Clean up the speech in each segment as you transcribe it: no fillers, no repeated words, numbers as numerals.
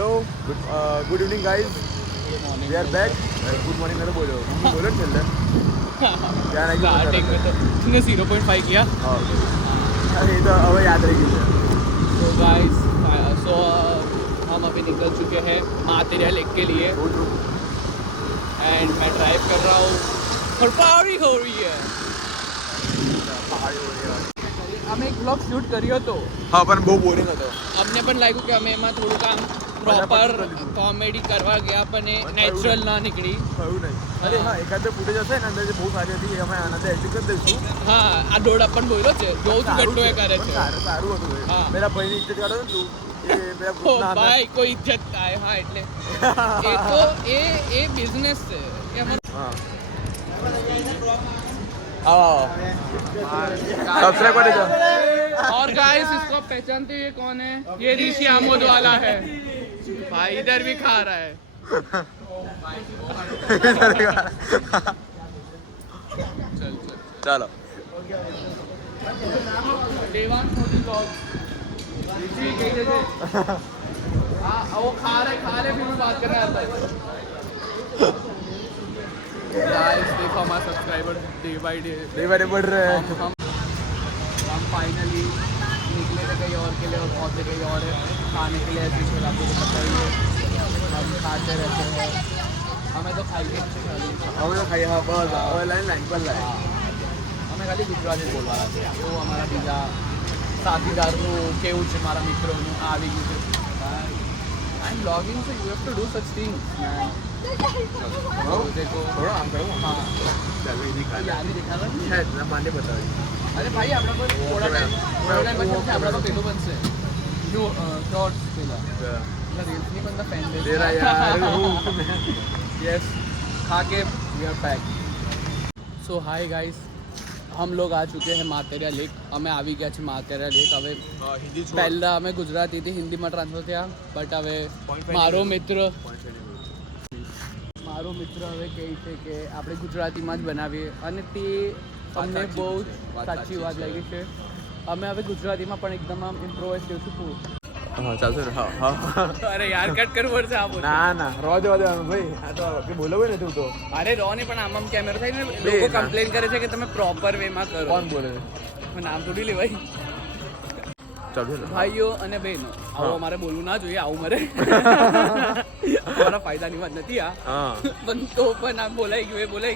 Hello good evening guys we are back good morning मैं तो बोलो बोलो चल रहा क्या नहीं स्टार्टिंग में तो तूने 0.5 किया अरे ये तो अब याद रहेगी तो गाइस सो हम अभी निकल चुके हैं मातेरिया लेक के लिए एंड मैं ड्राइव कर रहा हूँ और पहाड़ी हो रही है અમે એક બ્લોગ શૂટ કર્યો હતો હા પણ બહુ બોરિંગ હતો અમને પણ લાગ્યું કે અમે એમાં થોડું કામ પ્રોપર કોમેડી કરવા ગયા પણ એ નેચરલ ના નીકળી થયું નહીં અરે હા એકાદ બે ફૂટેજ હશે ને અંદર જે બહુ સારી હતી અમે આનંદ એડિટ કરી દઈશું હા આ દોડા પણ બોલ્યો છે જોઉં છું કેટલું એ કરે છે સારું હતું હા. મેરા ભાઈની ઇજ્જત કાઢો ને તું એ મેરા ઓ ગ્રુપના અંદર ભાઈ કોઈ ઇજ્જત થાય હા એટલે એ તો એ બિઝનેસ છે એ અમારો हाँ सब्सक्राइब कर दो और गाइस इसको आप पहचानते हैं ये कौन है ये ऋषि आमोद वाला है भाई इधर भी खा रहा है चल चल चलो देवान मोदी ब्लॉग ऋषि कैसे थे हाँ वो खा रहे फिर भी बात करने आता है गाइस देखो हमारा सब्सक्राइबर डे बाय डे बढ़ रहे हैं हम फाइनली निकले थे कहीं और के लिए और पहुँचे कहीं और है खाने के लिए ऐसे फिर आपको तो पता ही है हम खाते रहते हैं हमें तो खाइए हम लोग खाइए हाँ बस लाइन पर लाइन અમે ખાલી ગુજરાતી બોલવાના છે એવું અમારા બીજા સાથીદારનું કેવું છે મારા મિત્રોનું આવી ગયું છે I am blogging so you have to do such things देखो थोड़ा काम करो हाँ चलो ये दिखा यारी दिखावा है ना माने बताओ અરે ભાઈ આપણા પર થોડા ટાઈમ પછી આપણા પર પેલું બનશે જો શોર્ટ્સ પેલા રીલ્સની પણ ફેન બેઝ तेरा यार यस खा के we are back so hi guys हम लोग आ चुके हैं मातेरिया लेक અમે આવી ગયા છે માतेरिया લેક હવે हिंदी પહેલા અમે ગુજરાતીથી હિન્દીમાં ટ્રાન્સફર થયા બટ હવે મારો મિત્ર હવે કહે છે કે આપણે ગુજરાતીમાં જ બનાવીએ અને તે અમને બહુ સાચી વાત લાગી છે અમે હવે ગુજરાતીમાં પણ એકદમ આમ ઇમ્પ્રોવાઇઝ કરીશું हाँ चल सर हाँ हाँ અરે યાર કટ કરવું પડશે આ બોલ ना ना रो दे भाई आ तो के बोलो भाई नहीं तू तो અરે રો ને પણ આમ કેમેરો થાય ને લોકો કમ્પ્લેન કરે છે કે તમે પ્રોપર વેમાં કરો कौन बोले નામ થોડી લેવાય चलो ભાઈઓ અને બહેનો આવું અમારે બોલવું ના જોઈએ આવું મારે અમારા ફાયદાની વાત નથી આ हाँ પણ તો પણ આ બોલાઈ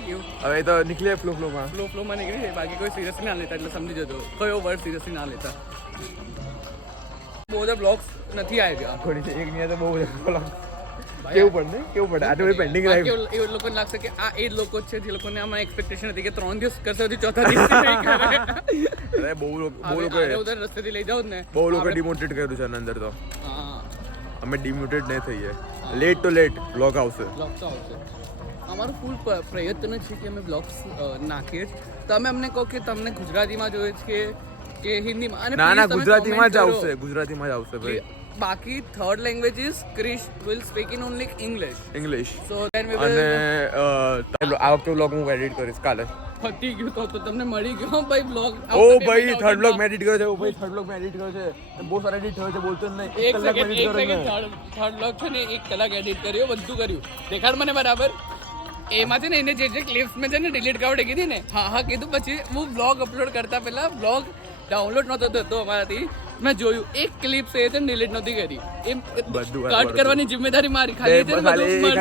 ગયું હવે તો નીકળે ફ્લો માં ફ્લોમાં નીકળી જાય બાકી કોઈ સિરિયસલી ના લેતા એટલે સમજી જતો કયો વર્ડ સિરિયસલી ના લેતા બહુ બધા બ્લોગ્સ નથી આવ્યા થોડી એક ની તો બહુ કેવું પડે આ તો પેન્ડિંગ બાકી એ લોકોને લાગશે કે આ એ જ લોકો જ છે જે લોકોને આમાં એક્સપેક્ટેશન હતી કે 3 દિવસ કરશે પછી ચોથા દિવસ નહીં કરે અરે બહુ લોકો ઉધર રસ્તેથી લઈ જાવ ને બહુ લોકો ડિમોટિવેટ કર્યું છે અંદર તો હા અમે ડિમોટિવેટ નહીં થઈએ લેટ તો લેટ બ્લોગ આવશે બ્લોગ્સ આવશે અમારું ફૂલ પ્રયત્ન છે કે અમે બ્લોગ્સ નાખીએ તમે અમને કહો કે તમને ગુજરાતીમાં જોઈએ છે કે હિન્દીમાં અને ના ના please તમે ગુજરાતીમાં જ comment કરો. ગુજરાતીમાં જ આવશે ભાઈ બાકી third language is Krish will speak in only English English so then we અને વિલ આ વખતે બ્લોગ હું એડિટ કરીશ કાલે ફટી ગયું તો તમને મળી ગયો ભાઈ બ્લોગ ઓ ભાઈ થર્ડ બ્લોગ મેં એડિટ કર્યો છે ઓ ભાઈ થર્ડ બ્લોગ મેં એડિટ કર્યો છે બહુ સારો એડિટ થયો છે બોલતો જ નહીં એક કલાક સેકન્ડ edit કર્યો મેં. થર્ડ બ્લોગ છે ને 1 કલાક એડિટ કર્યો બધું કર્યું દેખાડ મને બરાબર એમાં છે ને એને જે ક્લિપ્સ મેં છે ને ડિલીટ કરવા કીધી ને હા કીધું પછી હું બ્લોગ અપલોડ કરતા પહેલા બ્લોગ ડાઉનલોડ નહોતો થતો અમારાથી મેં જોયું એક ક્લિપ છે ને ડિલીટ નહોતી કરી એમ કટ કરવાની જિમ્મેદારી મારી ખાલી છે ને બધું મર્જ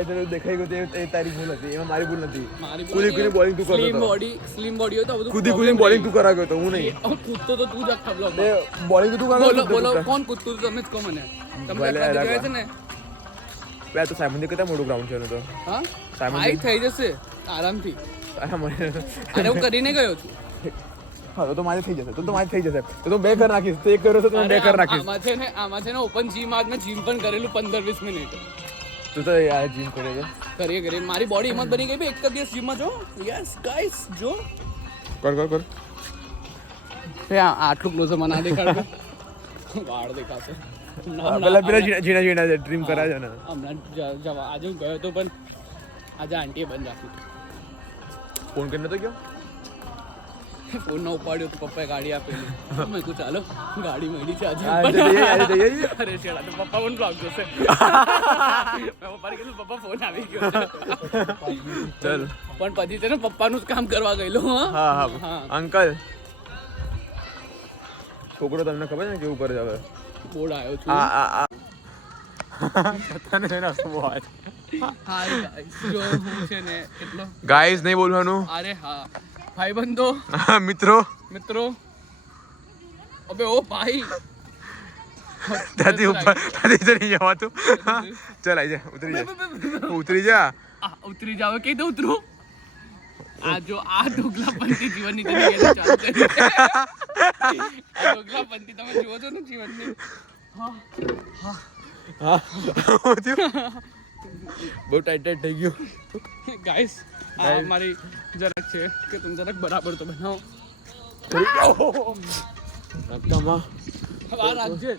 કર્યું દેખાઈ ગયું એ તારી ભૂલ હતી એમાં મારી ભૂલ નથી મારી કુલી બોલિંગ તું કરતો સ્લિમ બોડી હોય તો બધું કુદી બોલિંગ તું કરાવ્યો તો હું નહીં કૂદતો તો તું જ આખા બ્લોગ બોલિંગ તું કરાવ્યો બોલો કોણ કૂદતું હતું તમે જ કહો મને તમે આટલા જગ્યાએ છે ને બે તો સાયમન કેટલા મોટું ગ્રાઉન્ડ છે એનું તો હા સાયમન હાઈ થઈ જશે આરામથી અરે હું કરીને ગયો છું હા તો મારી થઈ જશે તો મારી થઈ જશે તો બે કર નાખીશ તો એક કર્યો તો બે કર નાખીશ આમાં છે ને ઓપન જીમ આજ મેં જીમ પણ કરેલું 15-20 મિનિટ તું તો યાર જીમ કરે છે કરીએ મારી બોડી હિંમત બની ગઈ બે એક જ દિવસ જીમમાં જો યસ ગાઈસ જો કર આટલું ક્લોઝ માં ના દેખાડ વાળ દેખાશે પેલા ઝીણા ડ્રીમ કરાય છે ને હમણાં જવા આજે હું ગયો હતો પણ આજે આંટીએ બંધ રાખ્યું ફોન કરીને તો ગયો ફોન ના ઉપાડ્યો તો પપ્પાએ ગાડી આપેલી. મેં કીધું ચાલો ગાડી મળી છે આજે. આજે જઈએ. અરે શેડા તો પપ્પા પણ બ્લોગ જોશે. મેં પપ્પાને કીધું પપ્પા ફોન આવી ગયો છે. ચાલ. પણ પછી છે ને પપ્પાનું જ કામ કરવા ગયેલો. હા અંકલ છોકરો તમને ખબર છે ને કેવું કરે છે હવે? બોર્ડ આવ્યો છું. ગાઈસ નહીં બોલવાનું. અરે હા ભાઈબંધો મિત્રો અબે ઓ ભાઈ ત્યાંથી નહીં જવાતું. ચાલ આઈ જા ઉતરી જા. ઉતરી જાવ કઈ દઉં ઉતરું. આ ઢોકલાપંથી જીવનની તરીકે ચાલુ કરી. આ ઢોકલાપંથી તમે જુઓ છો ને જીવનની. બહુ ટાઈટ થઈ ગયું. ગાઈસ આ મારી જરાક છે કે તમે જરાક બરાબર તો બનાવો. રક્કામાં આ રાજ્ય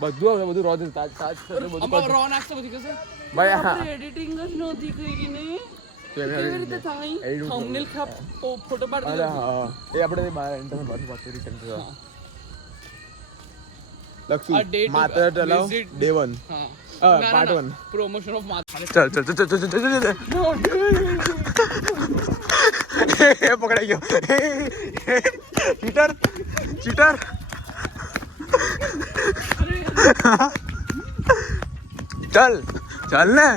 બધું રોજ તાજ બધું રો નાખતો પછી કશે ભાઈ હા એડિટિંગ જ નહોતી કરી ને. તો એમ કેવી રીતે થાય? થંબનેલ ખા ફોટો પાડ અરે હા એ આપણે બહાર ઇન્ટરનેટ પર વાત કરી શકીએ. લક્ષુ માત્ર ચલાવ ડે 1 હા પાર્ટ 1 પ્રમોશન ઓફ માત્ર. ચાલ એ પકડાઈ ગયો. ચીટર ચાલ ને.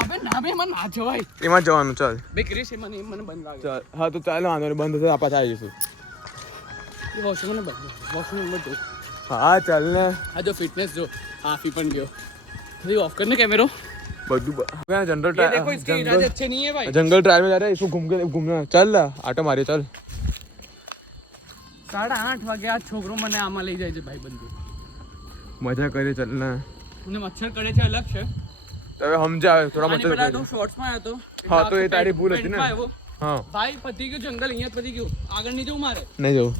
અબે ના બે મને ના જવાય. એમાં જવાનું. ચાલ બે ક્રિશ મને બંધ લાગે. ચાલ હા તો ચાલો વાંધો નહીં. બંધ થશે આપણે આવી જઈશું. એ વોશરૂમ ને બંધ વોશરૂમ નંબર 2. હા ચાલ ને. આ જો ફિટનેસ જો હાફી પણ ગયો. अभी ऑफ करने कैमरा બધું જનરल ये देखो इसकी इरादे अच्छे नहीं है भाई. जंगल ट्रायल में जा रहे हैं इसको घूमना चल आटो मारिए चल. 8:30 વાગે આ છોકરો મને આમાં લઈ જાય છે ભાઈ બંધુ. મજા કરીએ ચલ ને. અને મચ્છર કરે છે અલગ છે. હવે સમજા થોડા મચ્છર પેલા તો શોર્ટ્સ માં હતો. હા તો એ તારી ભૂલ હતી ને. હા ભાઈ પતી ગયું જંગલ અહીંયા પતી ગયું. આગળ નહીં જવું મારે. નહીં જવું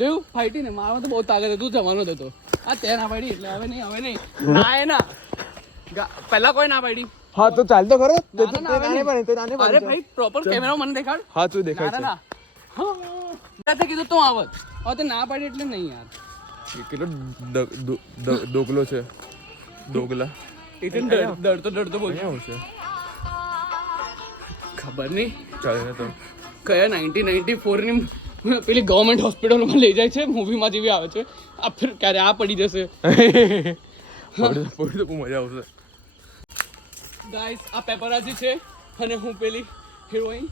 જોયું ફાઈટી ને મારવા તો બહુ તાકાત હતું જવાનો હતો. આ તે ના પાડી એટલે હવે નહીં ના એ ના પહેલા કોઈ ના પાડી. હા તો ચાલ તો ખરો. અરે ભાઈ પ્રોપર કેમેરા મને દેખાડ. હા તું દેખાય છે. હા કીધું તું આવત હવે તો ના પાડી એટલે નહીં યાર. કેટલો દોગલો છે. દોગલા એટલે ડરતો બોલ છે ખબર નહીં. ચાલે તો કયા 1994 ની પેલી ગવર્મેન્ટ હોસ્પિટલમાં લઈ જાય છે મૂવીમાં જેવી આવે છે. આ ફિર ક્યારે આ પડી જશે. પડી તો મજા આવશે. ગાઈસ આ પેપરાઝી છે અને હું પેલી હિરોઈન.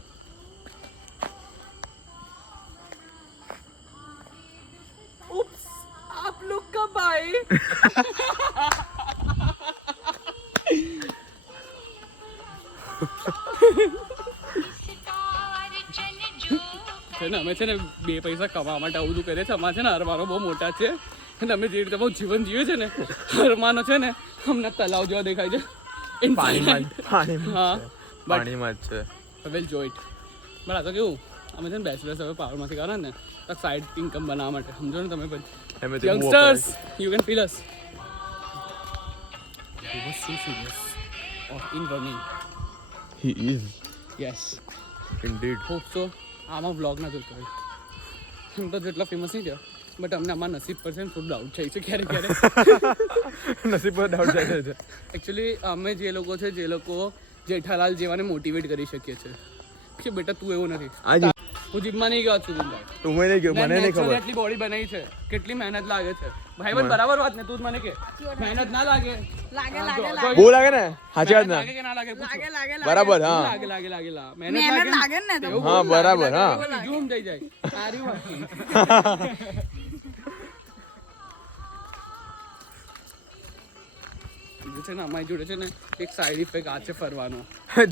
ઉપ્સ આપ લોગ કબ આए? અમે છે ને 2 પૈસા કમાવા માટે આવું બધું કરીએ છીએ. અમારે છે ને હરમાનો બહુ મોટા છે અને અમે જે રીતે બહુ જીવન જીવે છે ને હરમાનો છે ને અમને તલાવ જેવા દેખાય છે. પાણીમાં જ છે. વેલ જો ઇટ. બરાબર આ તો કેવું અમે છે ને બેચલર્સ હવે પાવરમાંથી કરો ને તો સાઈડ ઇન્કમ બનાવવા માટે સમજો ને તમે પણ youngsters you can feel us. He was so serious in running. He is Yes. indeed. Hope so. આમાં વ્લોગ ના જોતો હોય એમ તો જેટલા ફેમસ નહીં થયો બટ અમને આમાં નસીબ પર છે ને થોડું ડાઉટ થાય છે ક્યારે નસીબ પર ડાઉટ થાય છે. એકચ્યુઅલી અમે જે લોકો છે જે લોકો જેઠાલાલ જેવાને મોટિવેટ કરી શકીએ છીએ કે બેટા તું એવું નથી. હું જીમમાં નહીં ગયો છું ભાઈ. તું મને ગયો મને નહીં ખબર. એટલી બોડી બનાવી છે કેટલી મહેનત લાગે છે ભાઈ બન બરાબર વાત ને તું જ મને કે મહેનત ના લાગે. બહુ લાગે ને સાચી વાત લાગે કે ના લાગે બરાબર. હા લાગે મહેનત લાગે ને હા બરાબર. હા ઝૂમ થઈ જાય સારી વાત. છે ને અમારી જોડે છે ને એક સાઈડ ઇફેક્ટ આ છે ફરવાનો.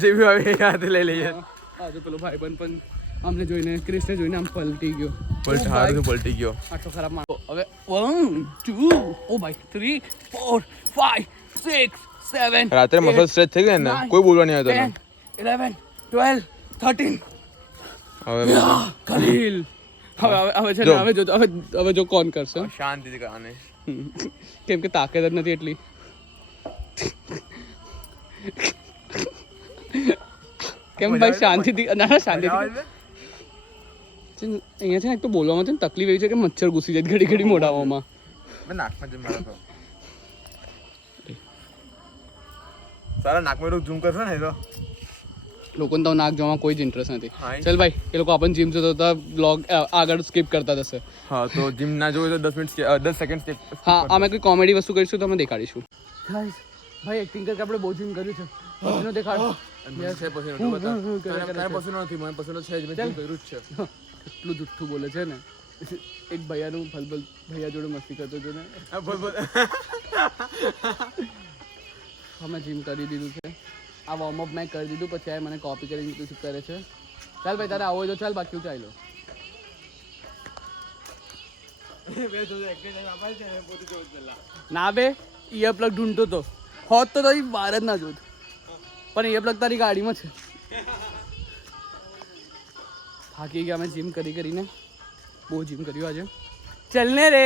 જેવી આવે યાદ લઈ લઈએ. આજે પેલો ભાઈબંધ પણ અમને જોઈને ક્રિશને જોઈને આમ પલટી ગયો. પલટી ગયો. આટલો ખરાબ મારો. હવે 1 2 ઓ ભાઈ 3 4 5 6 7 રાત્રે મસલ સ્ટ્રેચ થઈ ગયા ને કોઈ બોલવા નહીં આવ્યો. 10 11 12 13 હવે ખલીલ. હવે છે ને હવે જો કોણ કરશે શાંતિથી કરવાની કેમ કે તાકાત જ નથી એટલી. કેમ ભાઈ શાંતિથી ના શાંતિથી અહીંયા છે ને એક તો બોલવામાં છે ને તકલીફ એવી છે કે મચ્છર ઘૂસી જાય ઘડી ઘડી મોઢામાં. મેં નાકમાં જેમ મારા તો સારા નાકમાં ઝૂમ કરશો ને તો લોકોને તો નાક જોવામાં કોઈ જ ઇન્ટરેસ્ટ નથી. હા. ચાલ ભાઈ એ લોકો આપણને જીમ જોતા હતા બ્લોગ આગળ સ્કીપ કરતા જશે. હા તો જીમ ના જોવે તો 10 સેકન્ડ સ્ટેપ. હા અમે કોઈ કોમેડી વસ્તુ કરીશું તો અમે દેખાડીશું. ભાઈ એક્ટિંગ કરકે આપણે બહુ જીમ કર્યું છે. પસીનો દેખાડ. છે પસીનો બતા. તારે પસીનો નથી, મને પસીનો છે જ, મેં જીમ કર્યું જ છે. કેટલું જુઠ્ઠું બોલે છે ને. એક ભૈયાનું ભલભલ ભૈયા જોડે મસ્તી કરતો હતો ને. અમે જીમ કરી દીધું છે. આ વોર્મઅપ મેં કરી દીધું, પછી આ મને કોપી કરીને શું કરે છે. ચાલ ભાઈ તારે આવો હોય તો ચાલ, બાકી હું ચાલ્યો. ના બે ઈયર પ્લગ ઢૂંઢતો તો હોત તો તારી બહાર જ ના જોત, પણ ઈયર પ્લગ તારી ગાડીમાં છે. થાકી ગયા અમે જીમ કરી કરીને, બહુ જીમ કર્યું આજે. ચલને રે.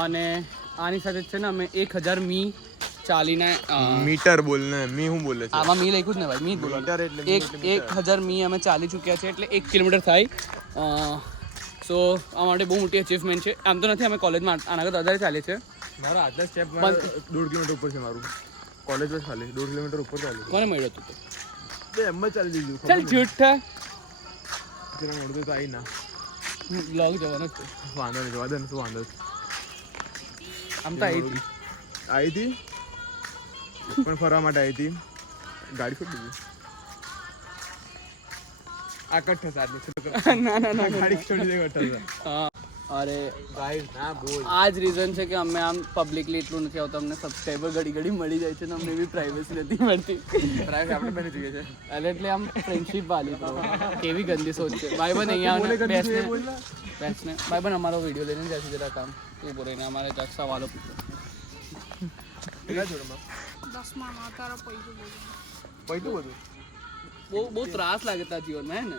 અને આની સાથે છે ને અમે 1000 મી ચાલીને મીટર બોલને મી હું બોલે છે આમાં મી લખ્યું જ ને ભાઈ, મી બોલ. મીટર એટલે 1000 મી અમે ચાલી ચૂક્યા છે, એટલે 1 કિલોમીટર થાય. સો આ માટે બહુ મોટી અચીવમેન્ટ છે. આમ તો નથી, અમે કોલેજમાં આના કરતાં વધારે ચાલીએ છીએ. મારા આજના સ્ટેપ 1.5 કિલોમીટર ઉપર છે મારું. કોલેજ બસ ખાલી 1.5 કિલોમીટર ઉપર ચાલ્યું. કોને મળ્યો તું? બે એમ જ ચાલી દીધું. ચાલ જૂઠા જરા મોડું તો આવી ના બ્લોગ જવાનો છે. વાંધો નહીં, જવા દે ને, શું વાંધો છે. આમ તો આવી હતી. આવી હતી પણ ફરવા માટે આવી હતી, ગાડી છોડી દીધી. આ કટ થશે આજનો છોકરો. ના ગાડી છોડી દે કટ થશે. અરે ગાઈસ ના બોલ. આ જ રીઝન છે કે અમે આમ પબ્લિકલી એટલું નથી આવતું. અમને સબસ્ક્રાઈબર ઘડી ઘડી મળી જાય છે ને અમને એવી પ્રાઇવસી નથી મળતી. પ્રાઇવેટ આપણે બની જોઈએ છે એટલે આમ ફ્રેન્ડશિપ વાલી તો કેવી ગંદી સોચ છે. ભાઈ બન અહીંયા બેસને ભાઈ બન અમારો વિડીયો લઈને જાય છે જરા કામ એ બોલે ને અમારે જક સવાલો પૂછો. કેટલા જોડમાં 10 માં તારા પૈસા પૈતું બધું બહુ ત્રાસ લાગે તા જીવનમાં હે ને.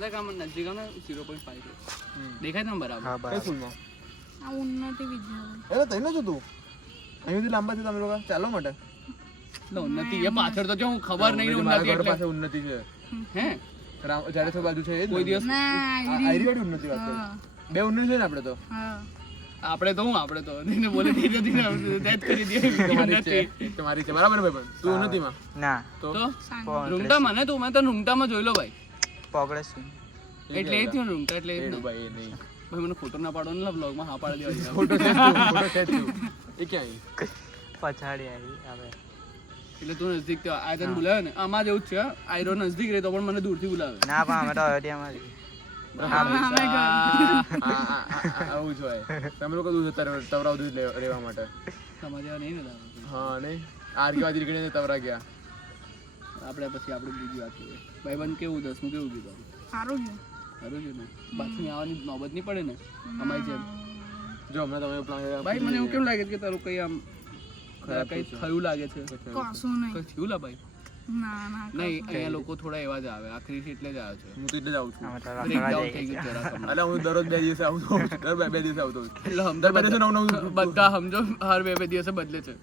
દેખ આમ નજીક આમ 0.5 દેખાય ને બરાબર. કઈ સ્કૂલમાં? આ ઉન્નતિ વિદ્યાલય. એટલે તઈ ન જતું અહીંથી લાંબા છે તમે લોકો ચાલો માટે. ઉન્નતિ એ પાછળ તો જો હું ખબર નહીં ઉન્નતિ ઘર પાસે એટલે ઉન્નતિ છે. હે જ્યારે તો બાજુ છે એ કોઈ દિવસ ના આઈરી વાળી ઉન્નતિ વાત કરે. બે ઉન્નતિ છે ને આપણે તો. હા આપણે તો એને બોલે ધીરે ધીરે ડેથ કરી દે. તમારી છે બરાબર ભાઈ, પણ તું ઉન્નતિમાં ના તો રૂમટામાં ને તું મેં તો રૂમટામાં જોઈ લો ભાઈ. પકડે છે એટલે એ થયું રૂમટા એટલે એ જ ને. ભાઈ એ નહીં ભાઈ મને ફોટો ના પાડો ને બ્લોગમાં હા પાડી દેવા. ફોટો ખેંચ તું એ ક્યાં પછાડી આવી આવે એટલે તું નજદીક તો આ તને બોલાવે ને આમાં જ એવું જ છે. આયરો નજદીક રહે તો પણ મને દૂરથી બોલાવે. ના પણ અમે તો અયોધ્યામાં જ આવું જ હોય. તમે લોકો દૂધ તવરાવ દૂધ રહેવા માટે. તમારે જેવા નહીં ને લાવે. હા નહીં આર્ગીવાદી નીકળીને તવરા ગયા. આપણે પછી આપણે બીજી વાત કરીએ. ભાઈબંધ કેવું 10મું કેવું કીધું? સારું છે. સારું છે ને? પાછું આવવાની નોબત નહીં પડે ને અમારી જેમ. જો હમણાં તમે પ્લાન ભાઈ મને એવું કેમ લાગે છે કે તારું કઈ આમ કઈ થયું લાગે છે? કશું નહીં. કઈ થયું લા ભાઈ? ના ના નહીં અહીંયા લોકો થોડા એવા જ આવે, આખરી છે એટલે જ આવે છે. હું તો એટલે જ આવું છું. અમે તો બ્રેકડાઉન થઈ ગયું જરાક હમણાં. એટલે હું દરરોજ 2 દિવસે આવું છું. દર 2 દિવસે આવતો હોઉં. એટલે સમજો બે દિવસે નવું બધા સમજો હર 2 દિવસે બદલે છે.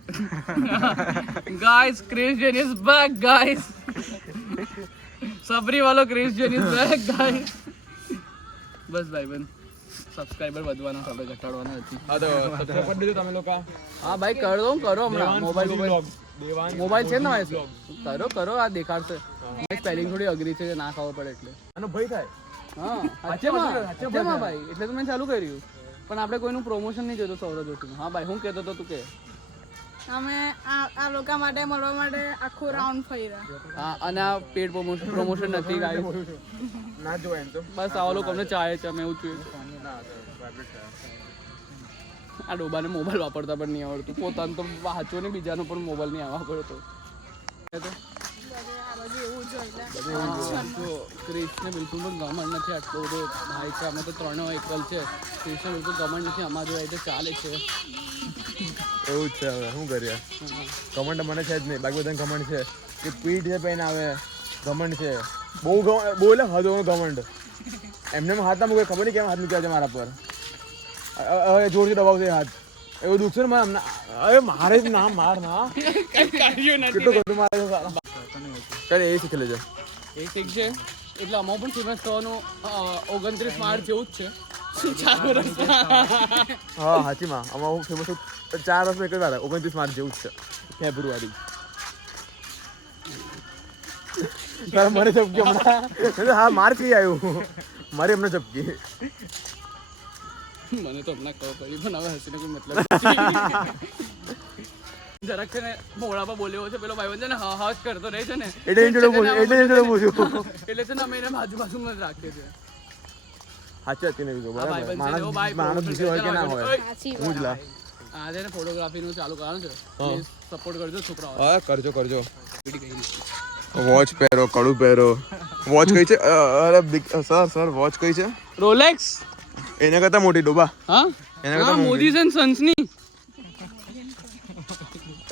Guys Chris Jane is back guys. સબરી વાળો Chris Jane is back guys. બસ ભાઈબંધ સબસ્ક્રાઇબર વધવાના આપણે ઘટાડવાના નથી. હા તો સબસ્ક્રાઇબ કરી દેજો તમે લોકો. હા ભાઈ કરો હમણાં મોબાઈલ દેવાન મોબાઈલ છે ને ભાઈ કરો આ દેખાડશે. સ્પેલિંગ થોડી અઘરી છે ના ખાવા પડે એટલે. આનો ભય થાય. હા સાચેમાં ભાઈ એટલે તો મેં ચાલુ કર્યું. પણ આપણે કોઈનું પ્રમોશન નહીં જોતો સૌરભ જોશીનું. હા ભાઈ હું કહેતો હતો તું કે અમે આ લોકો માટે મળવા માટે આખું રાઉન્ડ ફર્યા. હા અને આ પેડ પ્રમોશન નથી ગાઈસ. ના જોવાય એમ તો. બસ આવા લોકો અમને ચાહે છે અમે એવું જોઈએ. ના વાઇબ્રેટ થાય. આ ડોબાને મોબાઈલ વાપરતા પણ નહીં આવડતું. પોતાનું તો વાંચો ને બીજાનો પણ મોબાઈલ નહીં આવવા પડતો. જો ક્રિશને બિલકુલ પણ ગમણ નથી. આટલો બધો ભાઈ છે અમે તો 3 એકલ છે. ક્રિશને બિલકુલ ગમણ નથી. અમારા જોડે એટલે ચાલે છે. એવું જ છે હવે શું કરીએ. કમેન્ટ મને છે જ નહીં, બાકી બધાને કમેન્ટ છે કે પીઠ છે પેન આવે ઘમંડ છે. બહુ બોલે હદો ઘમંડ. એમને હાથ મૂકે ખબર નહીં કેમ હાથ મૂક્યા છે મારા પર. હવે જોરથી દબાવશે હાથ. એવું દુખશે ને મને. અરે મારે જ ના માર ના કેટલું બધું મારે ચાલ એ શીખી લેજો. એ શીખશે એટલે આમાં પણ ફેમસ થવાનું 29 માર્ચ જેવું જ છે 4 વર્ષ હા સાચીમાં આમાં હું ફેમસ 4 વર્ષ એક જ વાર 29 માર્ચ જેવું જ છે ફેબ્રુઆરી તારા મને ચપકી હમણાં હા માર્ચ કઈ આવ્યું મારી એમને ચપકી મને તો હમણાં ખબર પડી પણ હવે હસીને કોઈ મતલબ જરાક છે ને મોડા પર બોલ્યો છે પેલો ભાઈબંધ છે ને હા હા કરતો રહે છે ને એટલે ઇન્ટ્રો બોલ્યું એટલે છે ને અમે એને બાજુમાં જ રાખીએ છીએ સાચી હતી ને આ ભાઈબંધ છે, એવો ભાઈ માણસ બીજો હોય કે ના હોય સાચી હું જ લા આ છે ને ફોટોગ્રાફીનું ચાલુ કરવાનું છે પ્લીઝ સપોર્ટ કરજો છોકરાઓ હા કરજો વોચ પહેરો કડું પહેરો વોચ કઈ છે અરે સર વોચ કઈ છે રોલેક્સ એના કરતા મોટી ડોબા હા એના કરતા મોદીસ એન્ડ સન્સની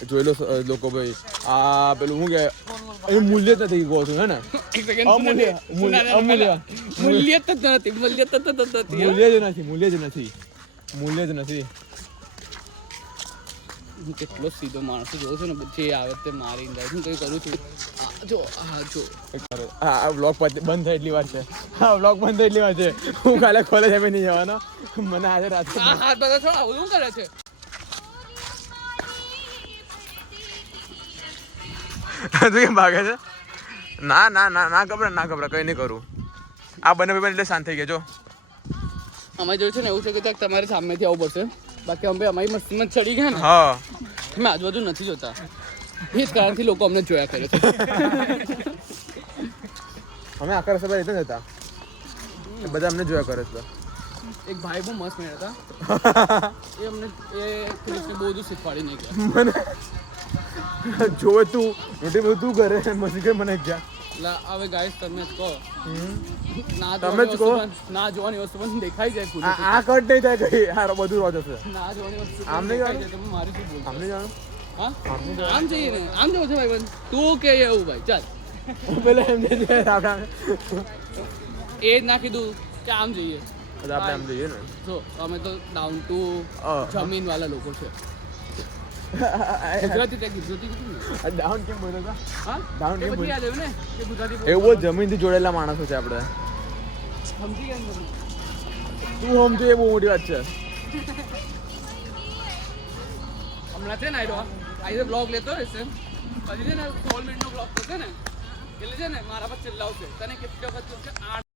જોઈ લો લોકો ભાઈ આ પેલું શું કે એ મૂલ્ય જ નથી કહો છું હે ને એક સેકન્ડ અમૂલ્ય મૂલ્ય જ નથી મૂલ્ય જ નથી હું કેટલો સીધો માણસ જોઉં છું ને જે આવે તે મારીને જાય હું કંઈ કરું છું આ બ્લોગ બંધ થાય એટલી વાર છે હા બ્લોગ બંધ થાય એટલી વાર છે હું કાલે કોલેજ એમ નહીં જવાનો મને આજે રાત્રે હાથ બધા છો આવું શું કરે છે તું કેમ ભાગે છે ના ગભરા કઈ નહીં કરું આ બંને ભાઈ એટલે શાંત થઈ ગયા જો અમે જોયું છે ને એવું છે કે ત્યાં તમારે સામેથી આવવું પડશે બાકી અમે અમારી મસ્તીમાં ચડી ગયા ને હા અમે આજુબાજુ નથી જોતા એ જ કારણથી લોકો અમને જોયા કરે છે અમે આખા રસ્તા પર એટલે જ હતા બધા અમને જોયા કરે છે એક ભાઈ બહુ મસ્ત મળ્યા હતા એ અમને એ ક્રિશને બહુ બધું શીખવાડી નહીં ગયા મને જોવે તું મોટી બધું તું કરે મસ્તી કરે મને ગયા એટલે હવે ગાઈસ તમે જ કહો ના તમે જ કહો. ના જોવાની વસ્તુ પણ દેખાઈ જાય પૂરી. આ કટ નહીં થાય કઈ આ બધું રોજ હશે ના જોવાની વસ્તુ આમ પણ નહીં દેખાઈ જાય. તમે મારી શું બોલશો? આમને જાણો હા આમ જઈએ ને આમ જવું છે ભાઈ બંધ તું કે એવું ભાઈ ચાલ પેલા એમને જે આપણે એ જ ના કીધું કે આમ જઈએ આપણે આમ જઈએ ને જો અમે તો ડાઉન ટુ જમીન વાળા લોકો છે ગુજરાતી તે ગુજરાતી કીધું ને ડાઉન કેમ બોલ્યો હતા હા Down એ કેમ પછી યાદ આવ્યું ને કે ગુજરાતી એવું બહુ જમીનથી જોડેલા માણસો છે આપણે સમજી ગયા ને તમે? તું હોમ તો એ બહુ મોટી વાત છે હમણાં છે ને આઈ બ્લોગ લેતો રહેશે પછી છે ને 16 મિનિટનો બ્લોગ થશે ને એટલે છે ને મારા પર ચિલ્લાવશે તને કેટલી વખત